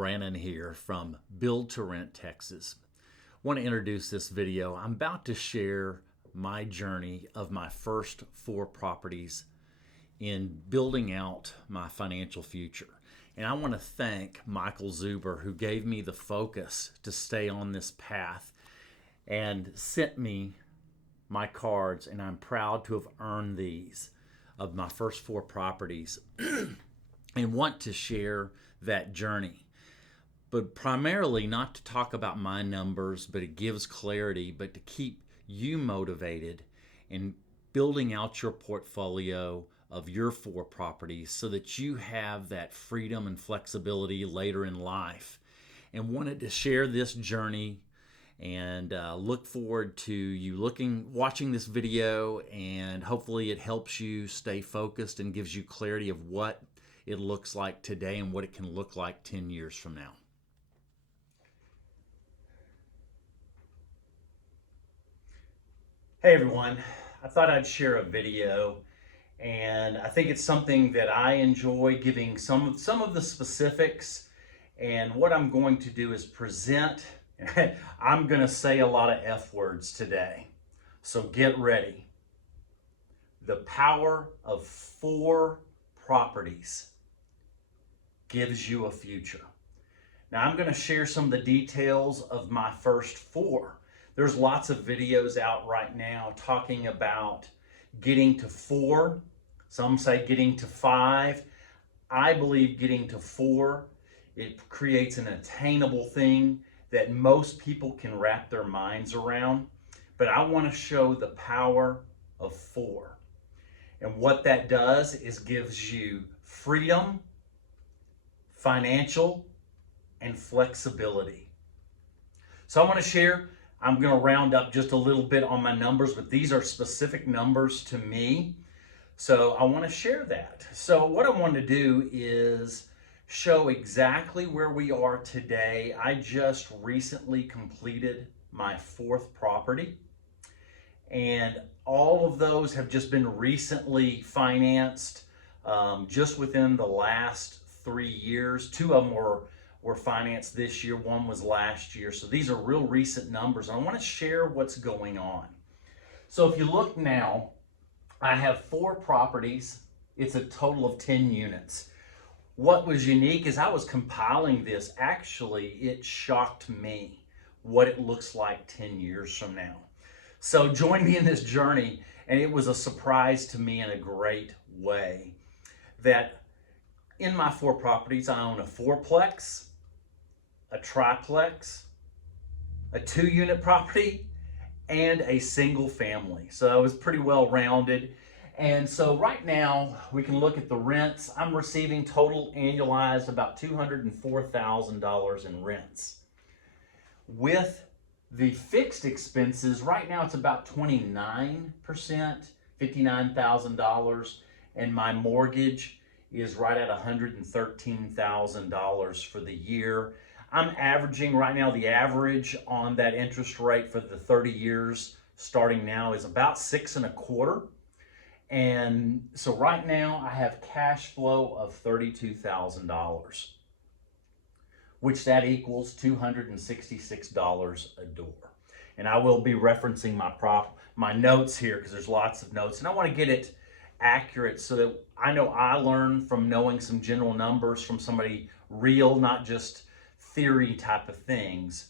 Brandon here from Build to Rent, Texas. I want to introduce this video. I'm about to share my journey of my first 4 properties in building out my financial future. And I want to thank Michael Zuber, who gave me the focus to stay on this path and sent me my cards, and I'm proud to have earned these of my first 4 properties and want to share that journey. But primarily not to talk about my numbers, but it gives clarity, but to keep you motivated in building out your portfolio of your 4 properties so that you have that freedom and flexibility later in life. And wanted to share this journey and look forward to you watching this video, and hopefully it helps you stay focused and gives you clarity of what it looks like today and what it can look like 10 years from now. Hey everyone, I thought I'd share a video, and I think it's something that I enjoy giving some of the specifics. And what I'm going to do is present. I'm going to say a lot of F words today, so get ready. The power of 4 properties gives you a future. Now I'm going to share some of the details of my first 4. There's lots of videos out right now talking about getting to 4. Some say getting to 5. I believe getting to 4, it creates an attainable thing that most people can wrap their minds around. But I want to show the power of 4. And what that does is gives you freedom, financial, and flexibility. So I want to share, I'm going to round up just a little bit on my numbers, but these are specific numbers to me. So I want to share that. So what I want to do is show exactly where we are today. I just recently completed my 4th property, and all of those have just been recently financed just within the last 3 years. 2 of them were financed this year, 1 was last year. So these are real recent numbers, and I want to share what's going on. So if you look now, I have 4 properties. It's a total of 10 units. What was unique is I was compiling this. Actually, it shocked me what it looks like 10 years from now. So join me in this journey, and it was a surprise to me in a great way that in my 4 properties, I own a 4-plex, a triplex, a 2-unit property, and a single family. So I was pretty well rounded. And so right now we can look at the rents. I'm receiving total annualized about $204,000 in rents. With the fixed expenses, right now it's about 29%, $59,000, and my mortgage is right at $113,000 for the year. I'm averaging right now, the average on that interest rate for the 30 years starting now is about 6.25%. And so right now I have cash flow of $32,000, which that equals $266 a door. And I will be referencing my notes here because there's lots of notes, and I want to get it accurate so that I know I learn from knowing some general numbers from somebody real, not just theory type of things.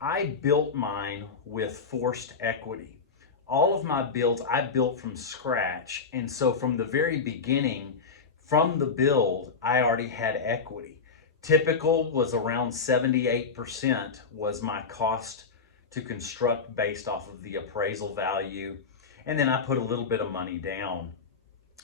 I built mine with forced equity. All of my builds I built from scratch, and so from the very beginning, from the build, I already had equity. Typical was around 78% was my cost to construct based off of the appraisal value, and then I put a little bit of money down.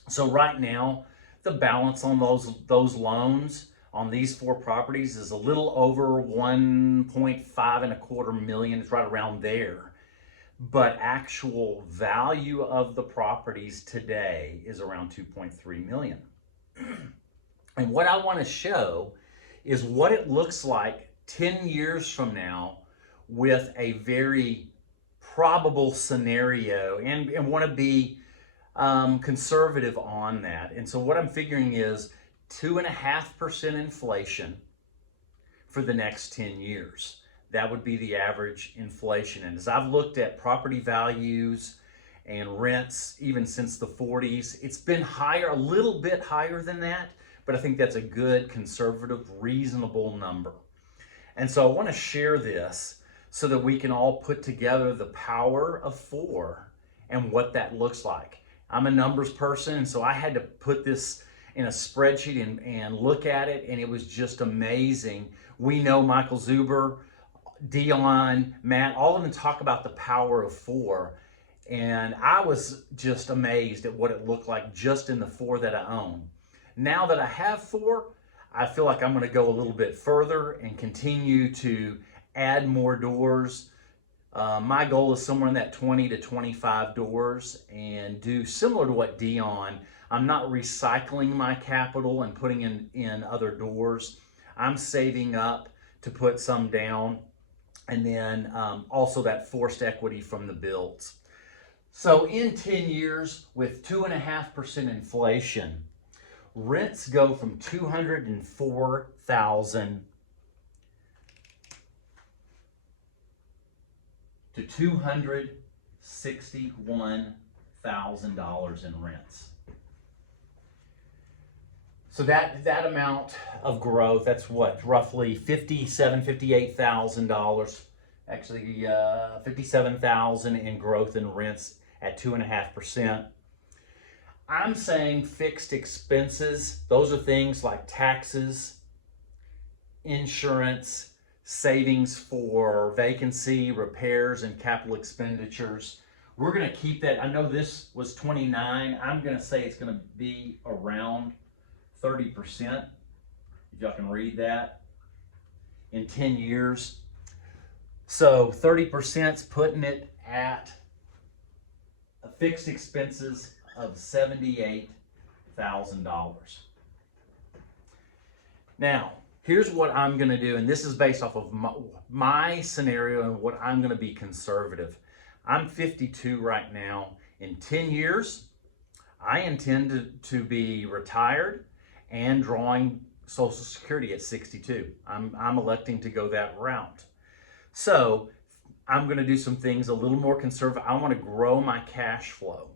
So right now, the balance on those loans on these 4 properties is a little over 1.5 million. It's right around there. But actual value of the properties today is around 2.3 million. And what I want to show is what it looks like 10 years from now with a very probable scenario, and want to be conservative on that. And so what I'm figuring is 2.5% inflation for the next 10 years. That would be the average inflation. And as I've looked at property values and rents, even since the 40s, it's been higher, a little bit higher than that, but I think that's a good, conservative, reasonable number. And so I want to share this so that we can all put together the power of 4 and what that looks like. I'm a numbers person, and so I had to put this in a spreadsheet and look at it, and it was just amazing. We know Michael Zuber, Dion, Matt, all of them talk about the power of 4, and I was just amazed at what it looked like just in the 4 that I own. Now that I have 4, I feel like I'm going to go a little bit further and continue to add more doors. My goal is somewhere in that 20 to 25 doors, and do similar to what Dion. I'm not recycling my capital and putting in other doors. I'm saving up to put some down, and then also that forced equity from the builds. So in 10 years with 2.5% inflation, rents go from $204,000 to $261,000 in rents. So that amount of growth, that's what, roughly $58,000, actually $57,000 in growth in rents at 2.5%. I'm saying fixed expenses, those are things like taxes, insurance, savings for vacancy, repairs, and capital expenditures. We're going to keep that. I know this was 29. I'm going to say it's going to be around 30%, if y'all can read that, in 10 years. So 30% is putting it at a fixed expenses of $78,000. Now, here's what I'm going to do, and this is based off of my scenario and what I'm going to be conservative. I'm 52 right now. In 10 years, I intend to be retired and drawing Social Security at 62. I'm electing to go that route. So I'm going to do some things a little more conservative. I want to grow my cash flow.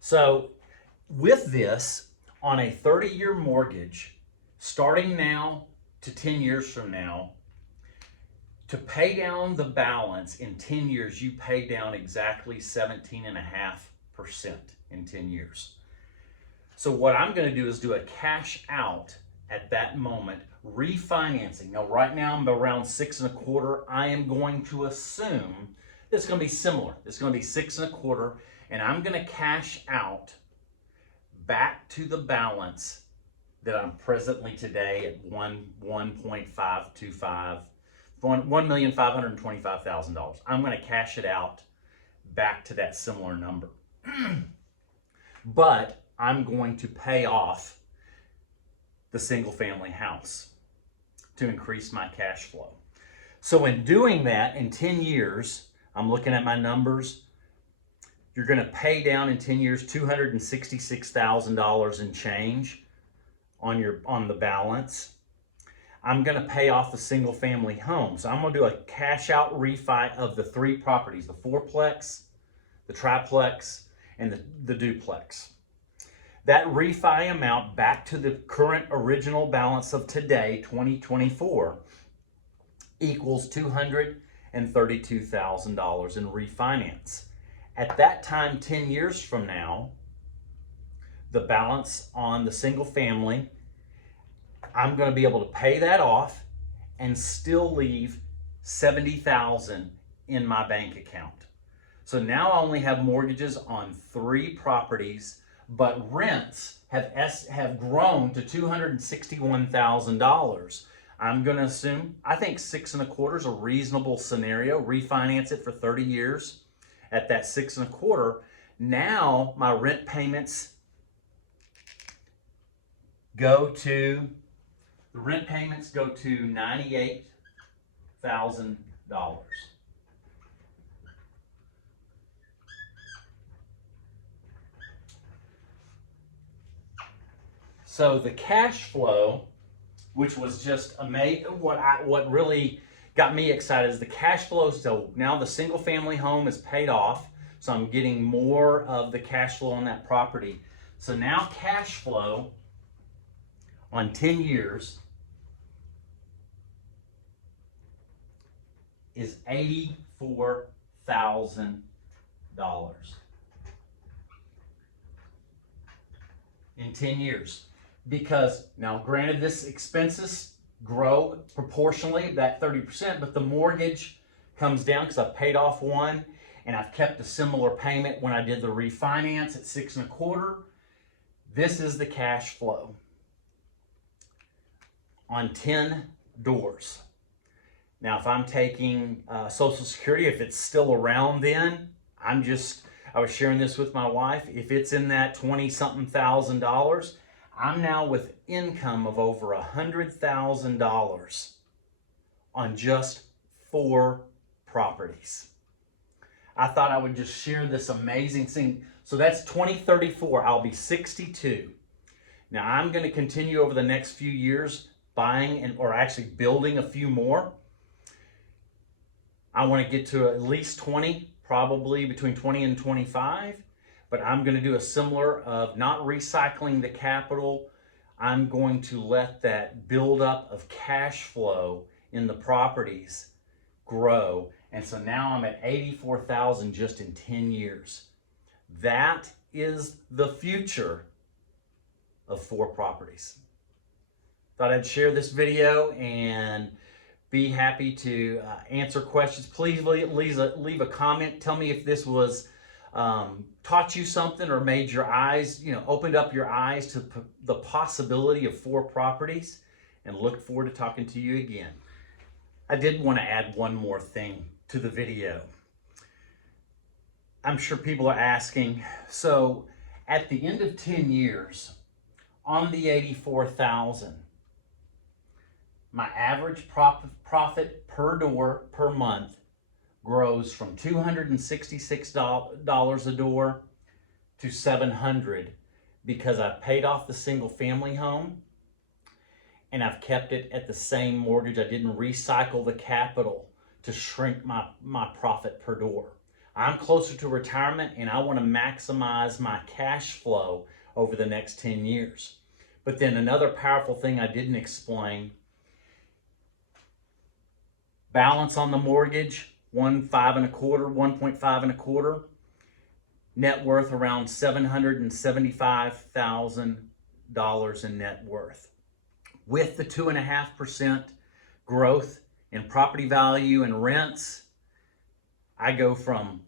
So with this, on a 30-year mortgage, starting now to 10 years from now, to pay down the balance in 10 years, you pay down exactly 17.5% in 10 years. So what I'm going to do is do a cash out at that moment, refinancing. Now, right now I'm around 6.25. I am going to assume it's going to be similar. It's going to be 6.25, and I'm going to cash out back to the balance that I'm presently today at $1,525,000. I'm going to cash it out back to that similar number. But I'm going to pay off the single family house to increase my cash flow. So in doing that, in 10 years, I'm looking at my numbers, you're going to pay down in 10 years $266,000 in change on the balance. I'm going to pay off the single family home. So I'm going to do a cash out refi of the 3 properties, the 4-plex, the triplex, and the duplex. That refi amount back to the current original balance of today, 2024, equals $232,000 in refinance. At that time, 10 years from now, the balance on the single family, I'm going to be able to pay that off and still leave $70,000 in my bank account. So now I only have mortgages on 3 properties, but rents have grown to $261,000. I'm going to assume, I think 6.25 is a reasonable scenario. Refinance it for 30 years at that 6.25. Now my rent payments go to $98,000. So the cash flow which was just amazing. What really got me excited is the cash flow. So now the single family home is paid off, so I'm getting more of the cash flow on that property. So now cash flow on 10 years is $84,000 in 10 years. Because now granted, this expenses grow proportionally, that 30%, but the mortgage comes down because I've paid off one and I've kept a similar payment when I did the refinance at 6 1/4. This is the cash flow on 10 doors. Now, if I'm taking Social Security, if it's still around then, I was sharing this with my wife, if it's in that 20-something thousand dollars, I'm now with income of over $100,000 on just 4 properties. I thought I would just share this amazing thing. So that's 2034. I'll be 62. Now I'm going to continue over the next few years buying or actually building a few more. I want to get to at least 20, probably between 20 and 25. But I'm going to do a similar of not recycling the capital. I'm going to let that buildup of cash flow in the properties grow. And so now I'm at 84,000 just in 10 years. That is the future of 4 properties. Thought I'd share this video and be happy to answer questions. Please leave a comment. Tell me if this was taught you something or made your eyes, opened up your eyes to the possibility of 4 properties, and look forward to talking to you again. I did want to add one more thing to the video. I'm sure people are asking, so at the end of 10 years, on the 84,000, my average profit per door per month grows from $266 a door to $700 because I've paid off the single family home and I've kept it at the same mortgage. I didn't recycle the capital to shrink my profit per door. I'm closer to retirement and I want to maximize my cash flow over the next 10 years. But then another powerful thing I didn't explain, balance on the mortgage, 1.5 1/4, net worth around $775,000 in net worth. With the 2.5% growth in property value and rents, I go from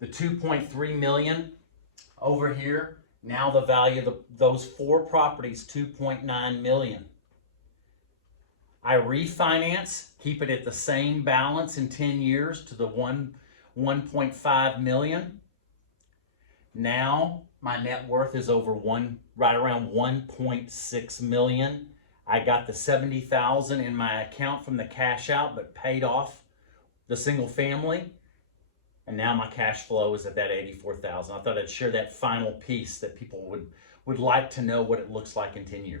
the 2.3 million over here. Now the value of those 4 properties, 2.9 million. I refinance, keep it at the same balance in 10 years to the 1.5 million. Now my net worth is over right around 1.6 million. I got the 70,000 in my account from the cash out, but paid off the single family. And now my cash flow is at that 84,000. I thought I'd share that final piece that people would like to know what it looks like in 10 years.